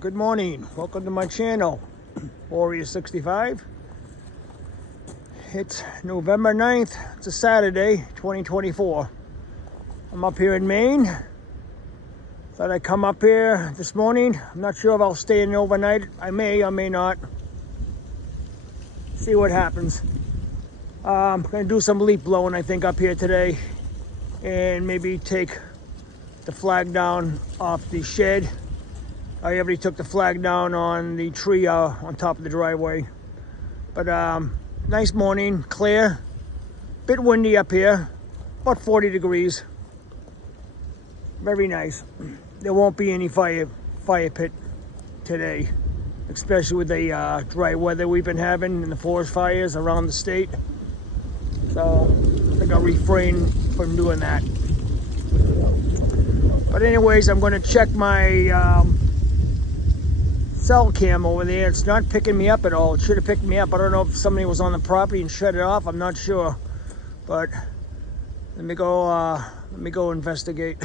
Good morning. Welcome to my channel, Warrior 65. It's November 9th. It's a Saturday, 2024. I'm up here in Maine. Thought I'd come up here this morning. I'm not sure if I'll stay in overnight. I may or may not. See what happens. I'm going to do some leaf blowing, I think, up here today. And maybe take the flag down off the shed. I already took the flag down on the tree on top of the driveway. But nice morning, clear. Bit windy up here, about 40 degrees. Very nice. There won't be any fire pit today, especially with the dry weather we've been having and the forest fires around the state. So I think I'll refrain from doing that. But anyways, I'm going to check my cell cam over there. It's not picking me up at all. It should have picked me up. I don't know if somebody was on the property and shut it off. I'm not sure. But let me go investigate.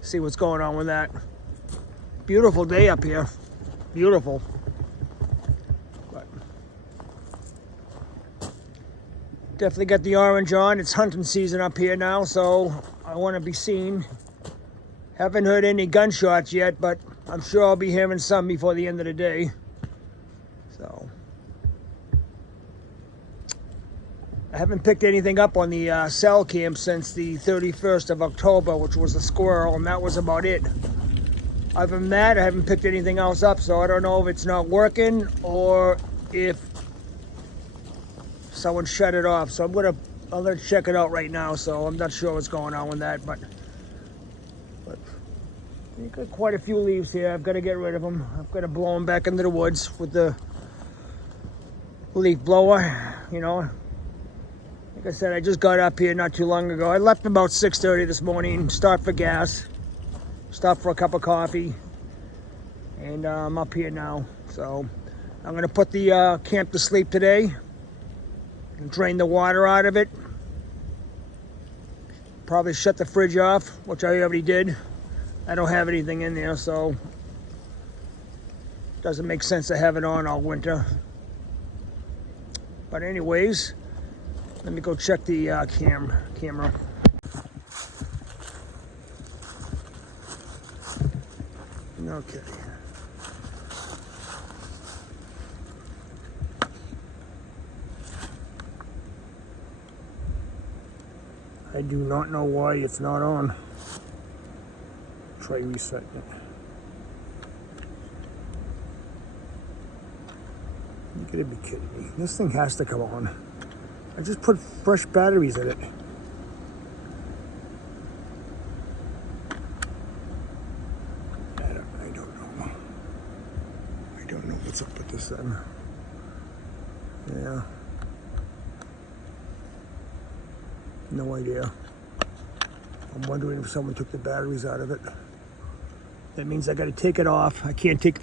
See what's going on with that. Beautiful day up here. Beautiful. But definitely got the orange on. It's hunting season up here now, so I want to be seen. Haven't heard any gunshots yet, but I'm sure I'll be hearing some before the end of the day. So I haven't picked anything up on the cell cam since the 31st of October, which was a squirrel, and that was about it. Other than that, I haven't picked anything else up, so I don't know if it's not working or if someone shut it off. So I'll let check it out right now. So I'm not sure what's going on with that, but you got quite a few leaves here. I've got to get rid of them. I've got to blow them back into the woods with the leaf blower. You know, like I said, I just got up here not too long ago. I left about 6:30 this morning. Stopped for gas. Stopped for a cup of coffee. And I'm up here now. So I'm going to put the camp to sleep today and drain the water out of it. Probably shut the fridge off, which I already did. I don't have anything in there, so it doesn't make sense to have it on all winter. But anyways, let me go check the camera. Okay. I do not know why it's not on. Try resetting it. You gotta be kidding me. This thing has to come on. I just put fresh batteries in it. I don't know. I don't know what's up with this thing. Yeah. No idea. I'm wondering if someone took the batteries out of it. That means I got to take it off. I can't take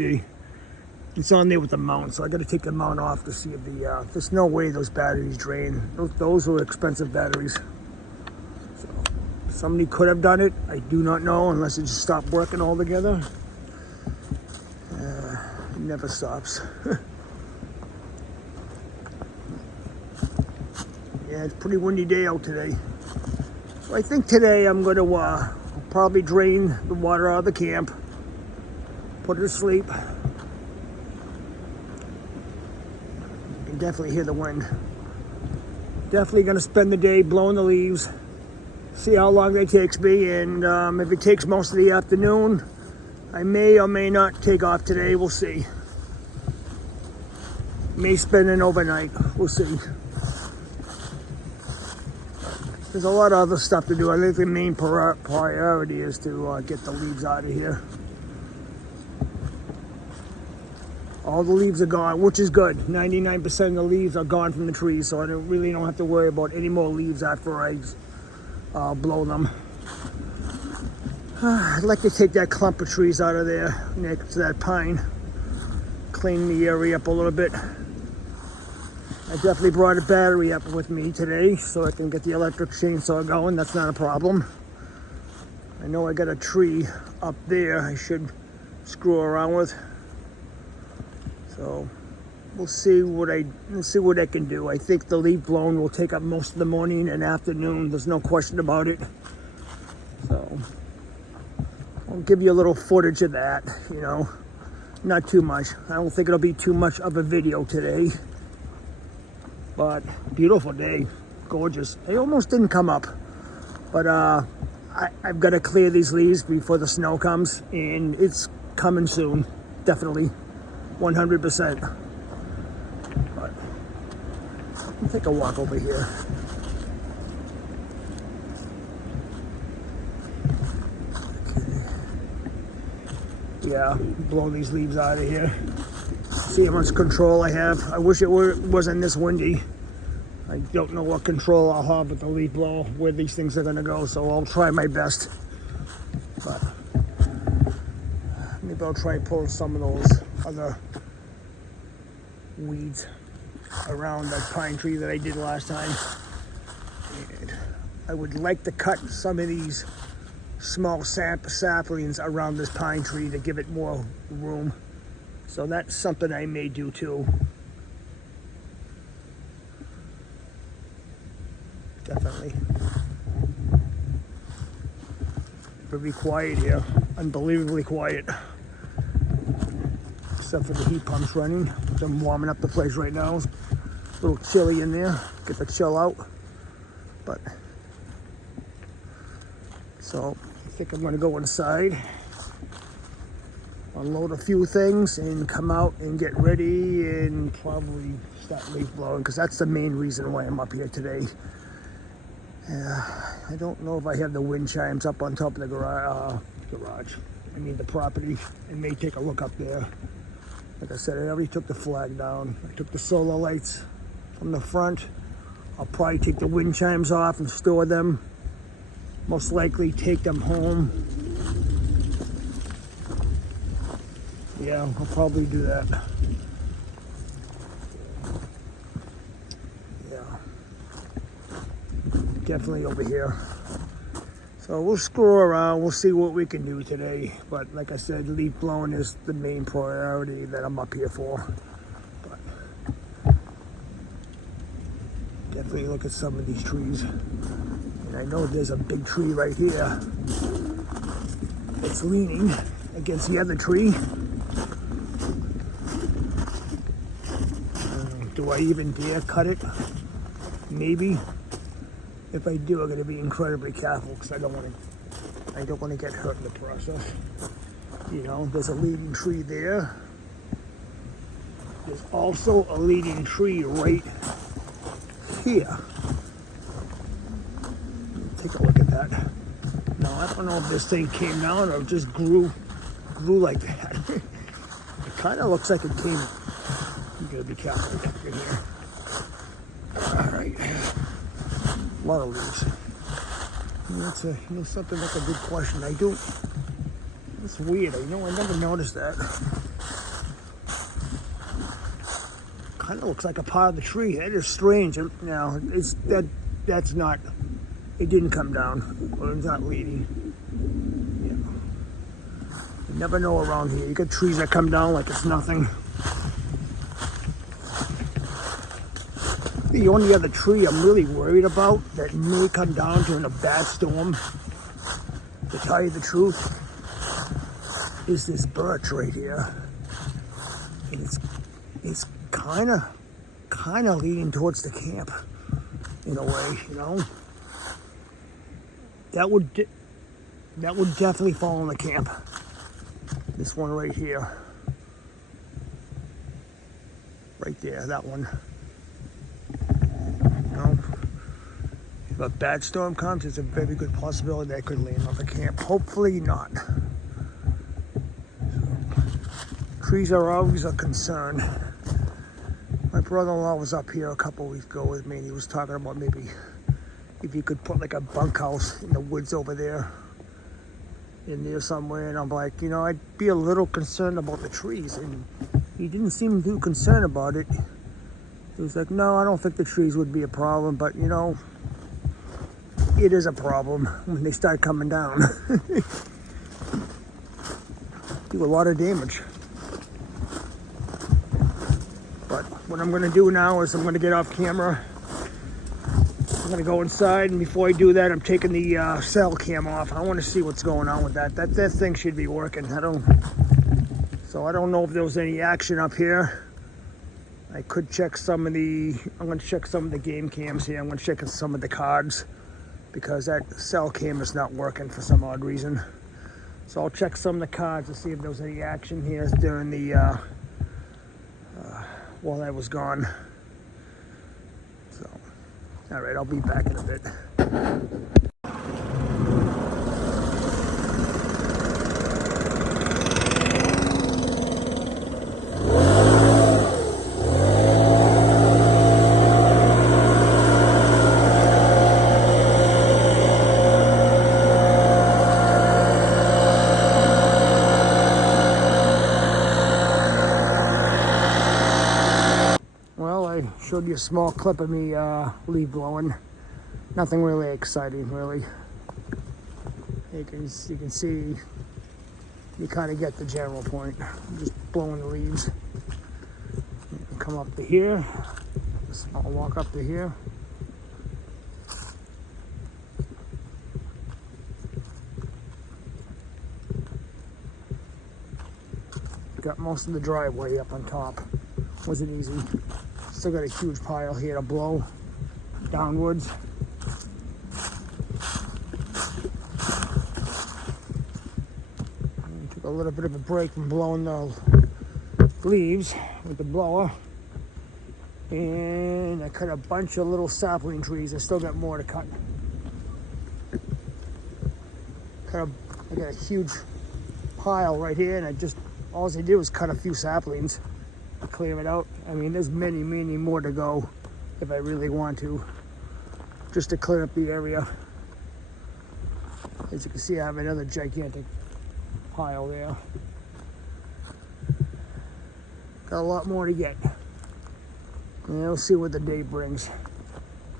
it's on there with the mount, so I got to take the mount off to see if there's no way those batteries drain. Those were expensive batteries. So somebody could have done it. I do not know, unless it just stopped working altogether. It never stops. Yeah, it's a pretty windy day out today. So I think today I'm going to probably drain the water out of the camp, put it to sleep. You can definitely hear the wind. Definitely going to spend the day blowing the leaves, see how long it takes me, and if it takes most of the afternoon, I may or may not take off today. We'll see. May spend an overnight. We'll see. There's a lot of other stuff to do. I think the main priority is to get the leaves out of here. All the leaves are gone, which is good. 99% of the leaves are gone from the trees, so I really don't have to worry about any more leaves after I blow them. I'd like to take that clump of trees out of there next to that pine. Clean the area up a little bit. I definitely brought a battery up with me today so I can get the electric chainsaw going. That's not a problem. I know I got a tree up there. I should screw around with. So we'll see what I can do. I think the leaf blowing will take up most of the morning and afternoon. There's no question about it. So I'll give you a little footage of that, you know. Not too much. I don't think it'll be too much of a video today. But beautiful day. Gorgeous. They almost didn't come up. But I've got to clear these leaves before the snow comes. And it's coming soon. Definitely. 100%. But I'll take a walk over here. Yeah, blow these leaves out of here. See how much control I have. I wish it wasn't this windy. I don't know what control I'll have with the leaf blower, where these things are gonna go, so I'll try my best. But maybe I'll try and pull some of those other weeds around that pine tree that I did last time. And I would like to cut some of these small saplings around this pine tree to give it more room. So that's something I may do too. Definitely. Very quiet here. Unbelievably quiet. Except for the heat pumps running. I'm warming up the place right now. It's a little chilly in there. Get the chill out. But so I think I'm going to go inside, unload a few things, and come out and get ready and probably start leaf blowing, because that's the main reason why I'm up here today. I don't know if I have the wind chimes up on top of the garage. I mean the property. I may take a look up there. Like I said, I already took the flag down. I took the solar lights from the front. I'll probably take the wind chimes off and store them. Most likely take them home. Yeah, I'll probably do that. Yeah. Definitely over here. So we'll screw around. We'll see what we can do today. But like I said, leaf blowing is the main priority that I'm up here for. But definitely look at some of these trees. I know there's a big tree right here. It's leaning against the other tree. Do I even dare cut it? Maybe. If I do, I'm going to be incredibly careful, because I don't want to get hurt in the process. You know, there's a leaning tree there. There's also a leaning tree right here. Take a look at that. Now, I don't know if this thing came down or just grew like that. It kind of looks like it came. You gotta be careful in here. All right. A lot of leaves. That's something like a good question. It's weird. I never noticed that. Kind of looks like a part of the tree. That is strange. Now, that's not. It didn't come down, or it's not leaning. Yeah. You never know around here. You got trees that come down like it's nothing. The only other tree I'm really worried about that may come down during a bad storm, to tell you the truth, is this birch right here. And it's kind of leading towards the camp, in a way, you know. That would definitely fall in the camp. This one right here. Right there, that one. You know, if a bad storm comes, it's a very good possibility that could land on the camp. Hopefully not. So, trees are always a concern. My brother-in-law was up here a couple weeks ago with me, and he was talking about maybe if you could put like a bunkhouse in the woods over there, in there somewhere. And I'm like, you know, I'd be a little concerned about the trees. And he didn't seem too concerned about it. He was like, no, I don't think the trees would be a problem. But, you know, it is a problem when they start coming down. do a lot of damage. But what I'm gonna do now is I'm gonna get off camera. I'm gonna go inside, and before I do that, I'm taking the cell cam off. I want to see what's going on with that. That thing should be working. I don't know if there was any action up here. I could check some of the. I'm gonna check some of the game cams here. I'm gonna check some of the cards because that cell cam is not working for some odd reason. So I'll check some of the cards to see if there was any action here during the while I was gone. So. All right, I'll be back in a bit. Well, I showed you a small clip of me leaf blowing. Nothing really exciting, really. You can see, you kind of get the general point. I'm just blowing the leaves. Come up to here. I'll walk up to here. Got most of the driveway up on top. Wasn't easy. Still got a huge pile here to blow downwards. Took a little bit of a break from blowing the leaves with the blower. And I cut a bunch of little sapling trees. I still got more to cut. I got a huge pile right here, and all I did was cut a few saplings. Clear it out. I mean, there's many more to go if I really want to, just to clear up the area. As you can see, I have another gigantic pile there. Got a lot more to get. And we'll see what the day brings.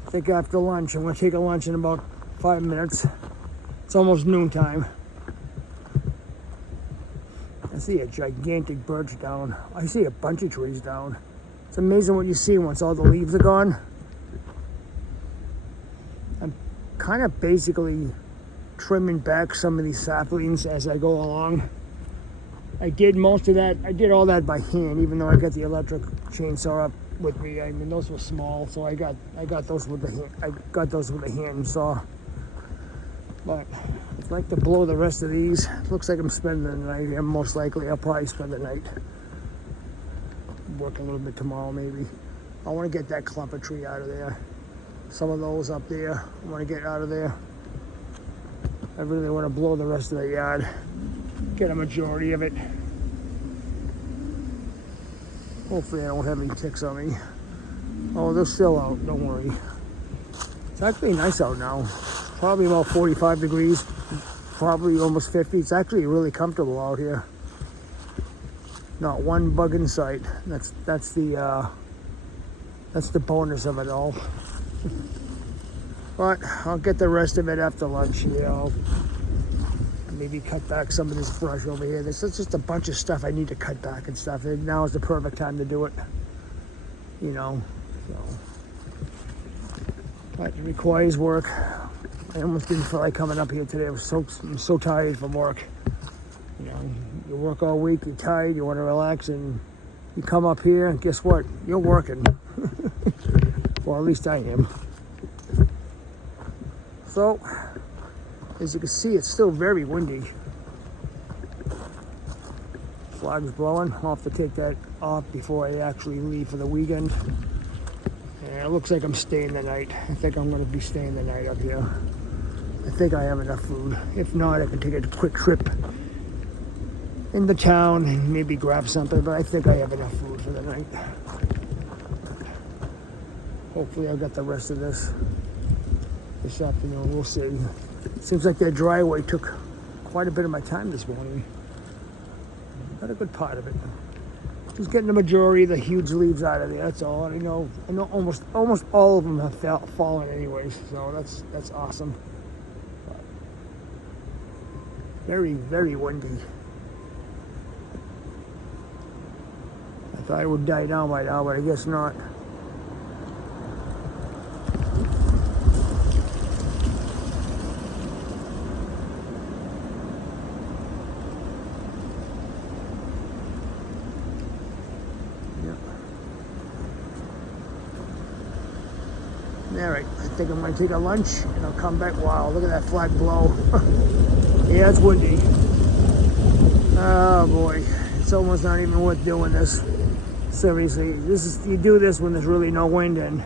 I think after lunch, I'm going to take a lunch in about 5 minutes. It's almost noontime. I see a gigantic birch down. I see a bunch of trees down. It's amazing what you see once all the leaves are gone. I'm kind of basically trimming back some of these saplings as I go along. I did most of that. I did all that by hand, even though I got the electric chainsaw up with me. I mean, those were small, so I got those with the hand. I got those with a hand saw. But I'd like to blow the rest of these. Looks like I'm spending the night here. Most likely, I'll probably spend the night. Work a little bit tomorrow, maybe. I want to get that clump of tree out of there. Some of those up there, I want to get out of there. I really want to blow the rest of the yard. Get a majority of it. Hopefully I don't have any ticks on me. Oh, they're still out, don't worry. It's actually nice out now. Probably about 45 degrees, probably almost 50. It's actually really comfortable out here. Not one bug in sight. That's the bonus of it all. But I'll get the rest of it after lunch here. I'll maybe cut back some of this brush over here. This is just a bunch of stuff I need to cut back and stuff. And now is the perfect time to do it. You know, so. But it requires work. I almost didn't feel like coming up here today. I'm so tired from work. You know, you work all week, you're tired, you want to relax, and you come up here, and guess what? You're working. Well, at least I am. So, as you can see, it's still very windy. Flag's blowing. I'll have to take that off before I actually leave for the weekend. And it looks like I'm staying the night. I think I'm going to be staying the night up here. I think I have enough food. If not, I can take a quick trip in the town and maybe grab something, but I think I have enough food for the night. Hopefully I'll get the rest of this afternoon. We'll see. Seems like that driveway took quite a bit of my time this morning. Got a good part of it. Just getting the majority of the huge leaves out of there, that's all. I know almost all of them have fallen anyways, so that's awesome. Very, very windy. I thought it would die down by now, but I guess not. All right, I think I'm gonna take a lunch and I'll come back. Wow, look at that flag blow. Yeah, it's windy. Oh boy, it's almost not even worth doing this. Seriously, you do this when there's really no wind, and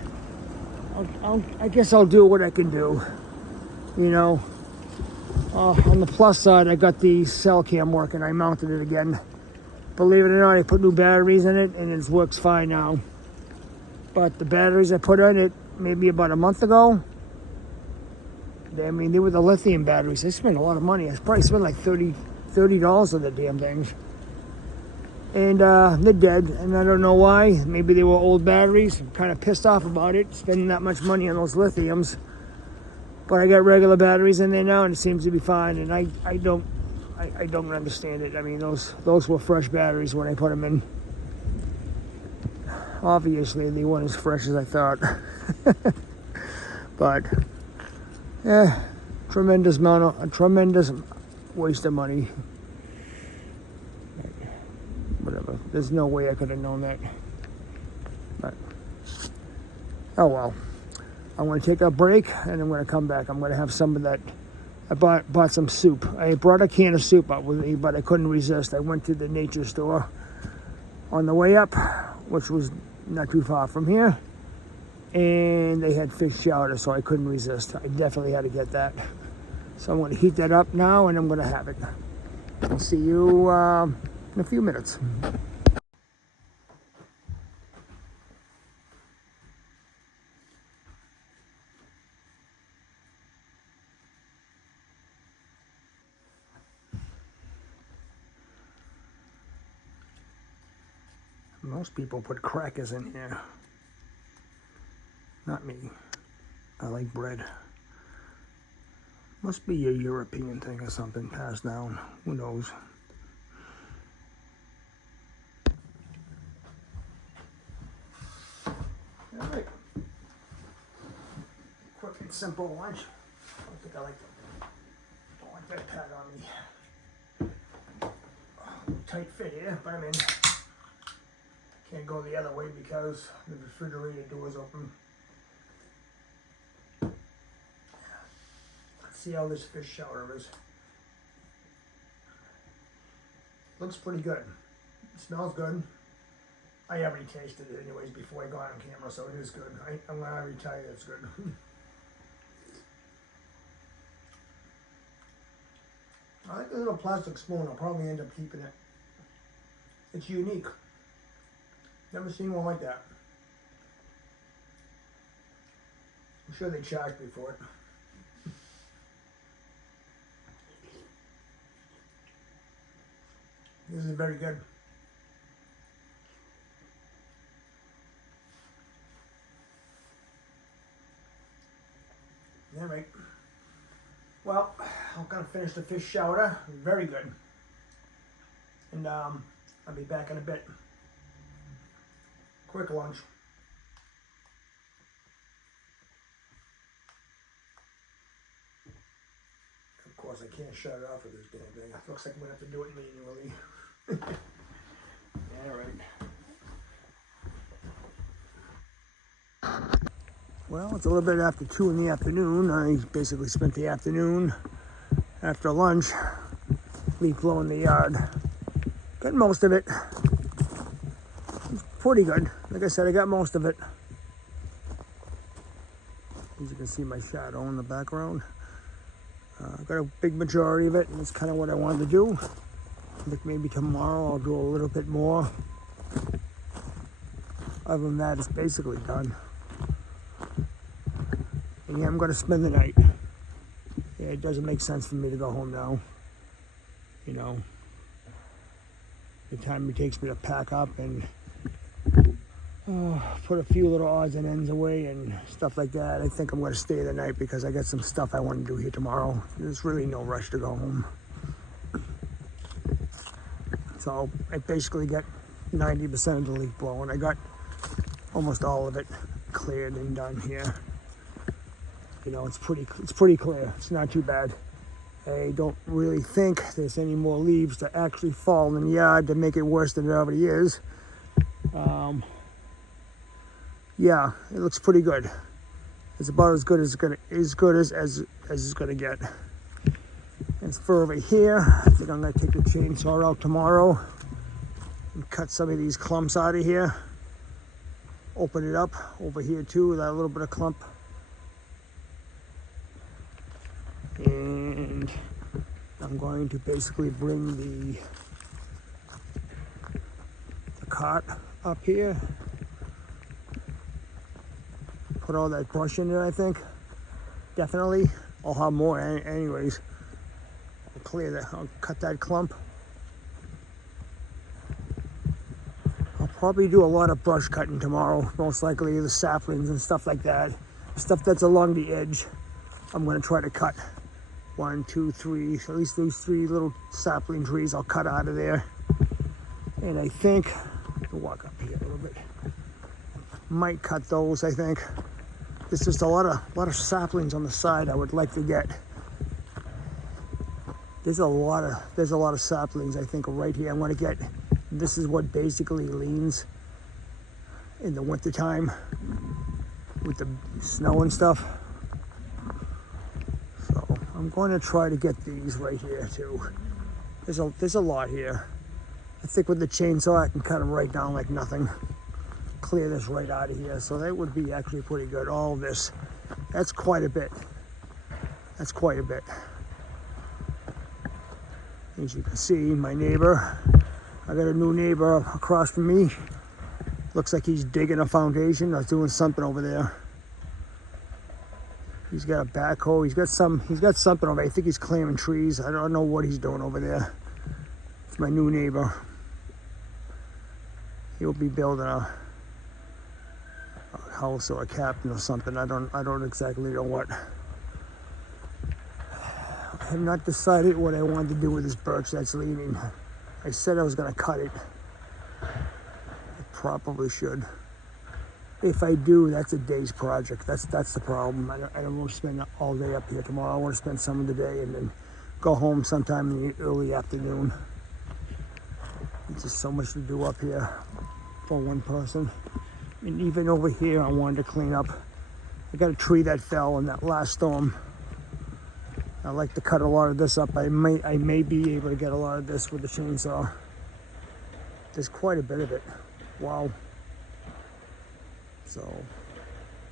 I guess I'll do what I can do. You know, on the plus side, I got the cell cam working. I mounted it again. Believe it or not, I put new batteries in it, and it works fine now. But the batteries I put in it maybe about a month ago, I mean, they were the lithium batteries. I spent a lot of money. I probably spent like $30 on the damn things. And they're dead, and I don't know why. Maybe they were old batteries. I'm kind of pissed off about it, spending that much money on those lithiums. But I got regular batteries in there now, and it seems to be fine. And I don't understand it. I mean, those were fresh batteries when I put them in. Obviously, they weren't as fresh as I thought. But yeah, tremendous waste of money. Whatever. There's no way I could have known that. But oh well. I'm going to take a break and I'm going to come back. I'm going to have some of that. I bought some soup. I brought a can of soup up with me, but I couldn't resist. I went to the nature store on the way up, which was not too far from here, and they had fish chowder, so I couldn't resist. I definitely had to get that. So I'm going to heat that up now, and I'm going to have it. I'll see you in a few minutes. Most people put crackers in here. Not me. I like bread. Must be a European thing or something passed down. Who knows? All right. Quick and simple lunch. I don't think I like that. Don't like that pad on me. Tight fit here, but I mean, can't go the other way because the refrigerator door is open. Let's see how this fish chowder is. Looks pretty good. It smells good. I already tasted it anyways before I got on camera, so it is good. I'm gonna already tell you it's good. I like the little plastic spoon. I'll probably end up keeping it. It's unique. Never seen one like that. I'm sure they charged me for it. This is very good. All right. Well, I'm gonna finish the fish chowder. Very good. And I'll be back in a bit. Quick lunch. Of course, I can't shut it off with this damn thing. It looks like I'm gonna have to do it manually. All right. Well, it's a little bit after 2 in the afternoon. I basically spent the afternoon after lunch leaf blowing the yard. Got most of it. It's pretty good. Like I said, I got most of it. As you can see my shadow in the background. Got a big majority of it, and that's kind of what I wanted to do. I think maybe tomorrow I'll do a little bit more. Other than that, it's basically done. And yeah, I'm going to spend the night. Yeah, it doesn't make sense for me to go home now. You know, the time it takes me to pack up and put a few little odds and ends away and stuff like that. I think I'm going to stay the night because I got some stuff I want to do here tomorrow. There's really no rush to go home. So I basically got 90% of the leaf blowing. I got almost all of it cleared and done here. You know, it's pretty clear. It's not too bad. I don't really think there's any more leaves to actually fall in the yard to make it worse than it already is. Yeah, it looks pretty good. It's about as good as it's gonna get. As for over here, I think I'm gonna take the chainsaw out tomorrow and cut some of these clumps out of here. Open it up over here too, with that little bit of clump. And I'm going to basically bring the cart up here. Put all that brush in there, I think. Definitely. I'll have more anyways. I'll clear that, I'll cut that clump. I'll probably do a lot of brush cutting tomorrow, most likely the saplings and stuff like that. Stuff that's along the edge, I'm gonna try to cut. 1, 2, 3, at least those 3 little sapling trees I'll cut out of there. And I think, I'll walk up here a little bit. Might cut those, I think. There's just a lot of saplings on the side I would like to get. There's a lot of saplings I think right here I want to get. This is what basically leans in the winter time with the snow and stuff. So I'm going to try to get these right here too. There's a lot here. I think with the chainsaw I can cut them right down like nothing. Clear this right out of here, so that would be actually pretty good. All of this, that's quite a bit. That's quite a bit. As you can see, my neighbor, I got a new neighbor across from me. Looks like he's digging a foundation or doing something over there. He's got a backhoe. He's got something over there. I think he's clearing trees. I don't know what he's doing over there. It's my new neighbor. He'll be building a house or a cabin or something. I don't exactly know what. I have not decided what I wanted to do with this birch that's leaning. I said I was going to cut it. I probably should. If I do, that's a day's project. That's the problem. I don't want to spend all day up here tomorrow. I want to spend some of the day and then go home sometime in the early afternoon. There's just so much to do up here for one person. And even over here, I wanted to clean up. I got a tree that fell in that last storm. I like to cut a lot of this up. I may be able to get a lot of this with the chainsaw. There's quite a bit of it. Wow. So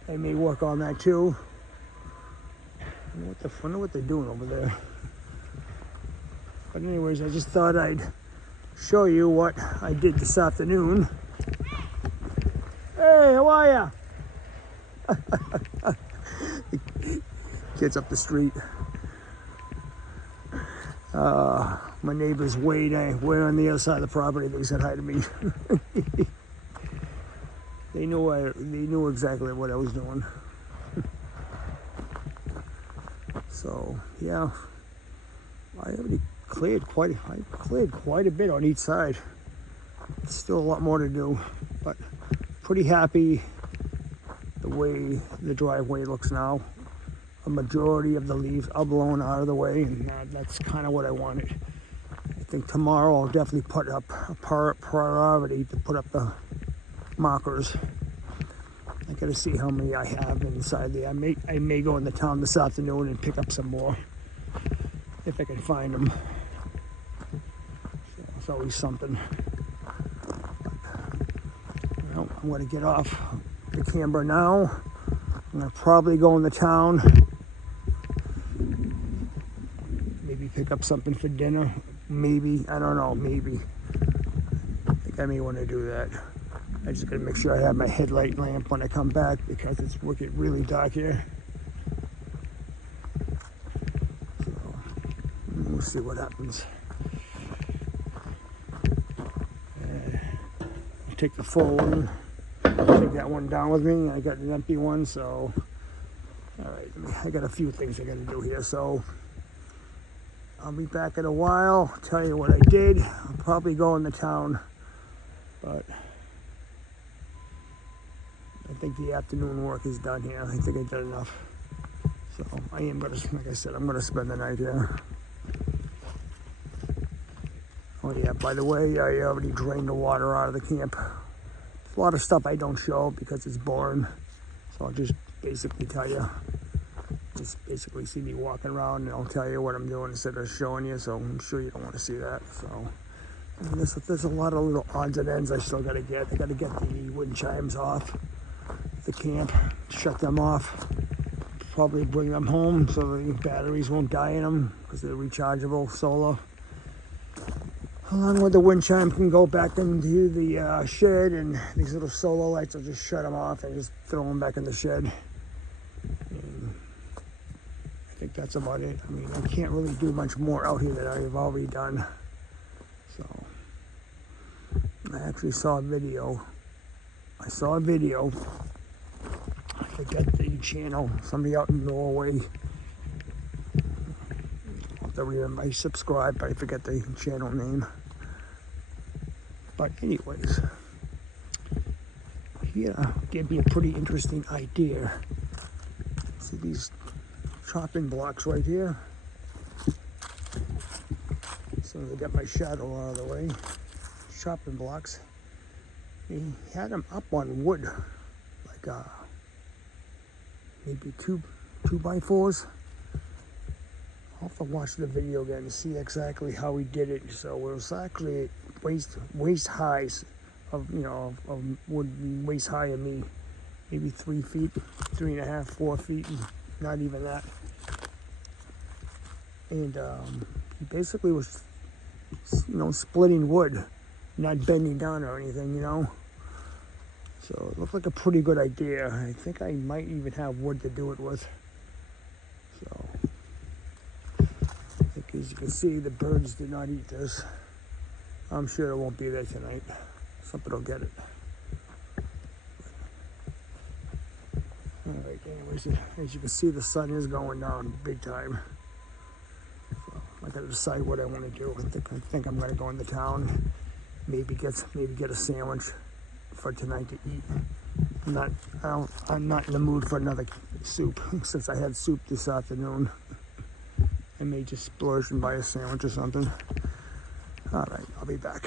I may work on that too. I wonder what they're doing over there. But anyways, I just thought I'd show you what I did this afternoon. Hey, how are ya? Kids up the street. My neighbors Wade, we're on the other side of the property. They said hi to me. They knew exactly what I was doing. So yeah, I already cleared quite a bit on each side. Still a lot more to do, but pretty happy the way the driveway looks now. A majority of the leaves are blown out of the way, and that's kind of what I wanted. I think tomorrow I'll definitely put up a priority to put up the markers. I gotta see how many I have inside there. I may go in the town this afternoon and pick up some more if I can find them. So it's always something. Well, I'm gonna get off the camera now. I'm gonna probably go in the town. Maybe pick up something for dinner. Maybe, I don't know, maybe. I think I may want to do that. I just gotta make sure I have my headlight lamp when I come back because it's wicked really dark here. So we'll see what happens. I'll take the full one. I'll take that one down with me. I got an empty one, so all right. I got a few things I gotta do here, so I'll be back in a while. Tell you what I did. I'll probably go in the town. But I think the afternoon work is done here. I think I did enough. So I am gonna, like I said, I'm gonna spend the night here. Oh yeah, by the way, I already drained the water out of the camp. There's a lot of stuff I don't show because it's boring. So I'll just basically tell you. Just basically see me walking around and I'll tell you what I'm doing instead of showing you. So I'm sure you don't want to see that. So and there's a lot of little odds and ends I still gotta get. I gotta get the wind chimes off the camp, shut them off. Probably bring them home so the batteries won't die in them because they're rechargeable solar. Along with the wind chime can go back into the shed, and these little solar lights will just shut them off and just throw them back in the shed. And I think that's about it. I mean, I can't really do much more out here that I've already done. So I actually saw a video. I forget the channel. Somebody out in Norway. I remember I subscribed, but I forget the channel name. But anyways, here gave me a pretty interesting idea. See these chopping blocks right here? As soon as I got my shadow out of the way, chopping blocks. He had them up on wood, like maybe two by fours. I'll have to watch the video again and see exactly how he did it. So it was actually waist highs of wood waist high of me, maybe 3 feet, 3.5, 4 feet, and not even that. And he basically was, splitting wood, not bending down or anything, So it looked like a pretty good idea. I think I might even have wood to do it with. So. As you can see, the birds did not eat this. I'm sure it won't be there tonight. Something will get it. Alright, anyways, as you can see, the sun is going down big time. So I gotta decide what I want to do. I think I'm gonna go into town, maybe get a sandwich for tonight to eat. I'm not in the mood for another soup since I had soup this afternoon. I may just splurge and buy a sandwich or something. All right, I'll be back.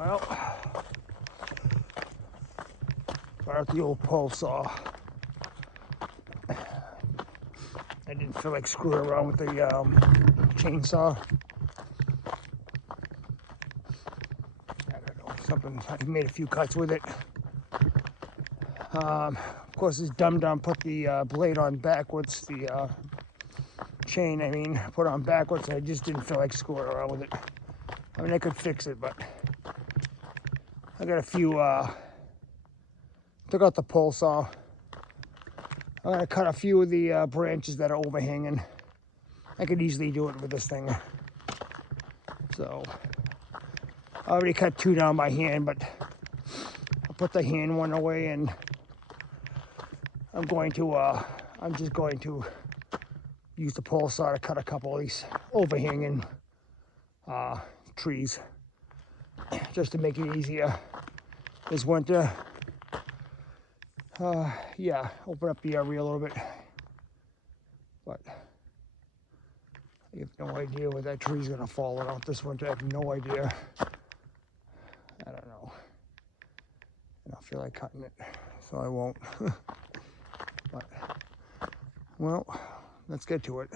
Well, got out the old pole saw. I didn't feel like screwing around with the chainsaw. I don't know, something, I made a few cuts with it. Of course, this dum-dum put the blade on backwards, the chain, I mean, put on backwards. I just didn't feel like screwing around with it. I mean, I could fix it, but I got a few, took out the pole saw. I'm gonna cut a few of the branches that are overhanging. I could easily do it with this thing. So, I already cut 2 down by hand, but I'll put the hand one away, and I'm just going to use the pole saw to cut a couple of these overhanging trees, just to make it easier this winter. Yeah, open up the area a little bit, but I have no idea where that tree's gonna fall out this winter. I have no idea. I don't know. I don't feel like cutting it, so I won't. But, well, let's get to it.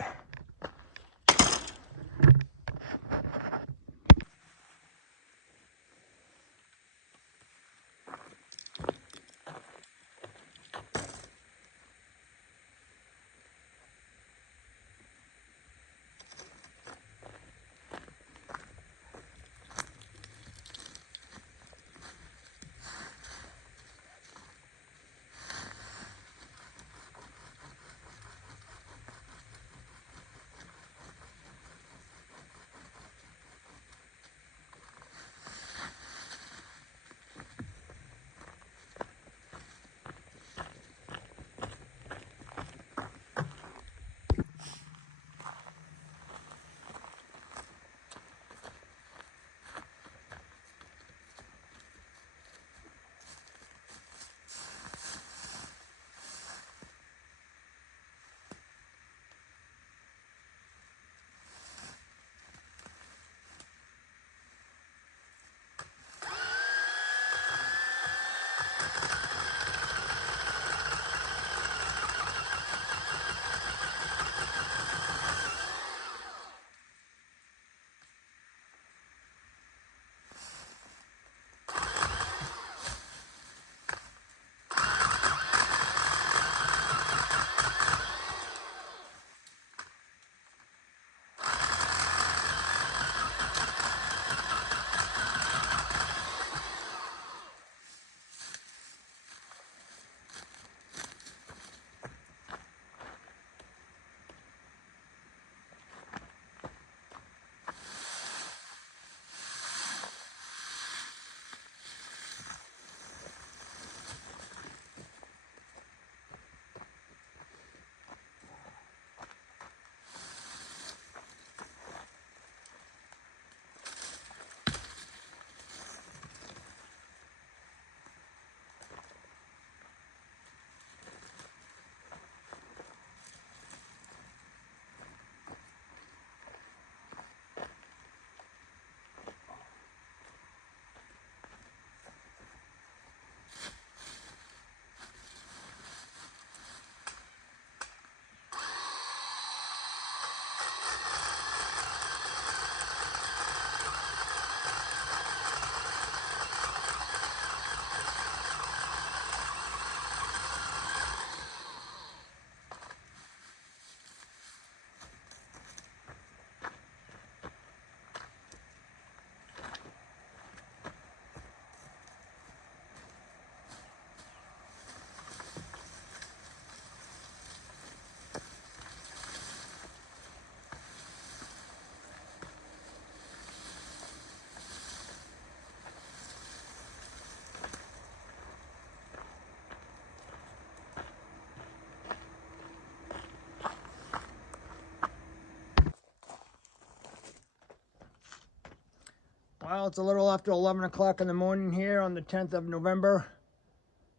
Well, it's a little after 11 o'clock in the morning here on the 10th of November,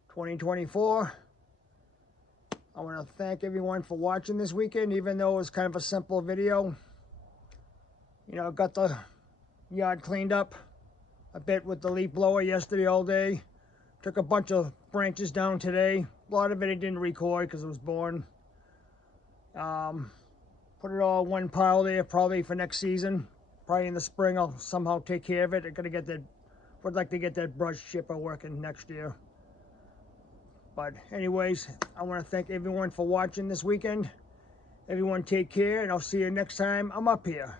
2024. I want to thank everyone for watching this weekend, even though it was kind of a simple video. You know, got the yard cleaned up a bit with the leaf blower yesterday all day. Took a bunch of branches down today. A lot of it I didn't record because it was born. Put it all in one pile there, probably for next season. Probably in the spring I'll somehow take care of it. Would like to get that brush chipper working next year. But anyways, I want to thank everyone for watching this weekend. Everyone take care, and I'll see you next time I'm up here.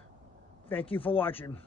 Thank you for watching.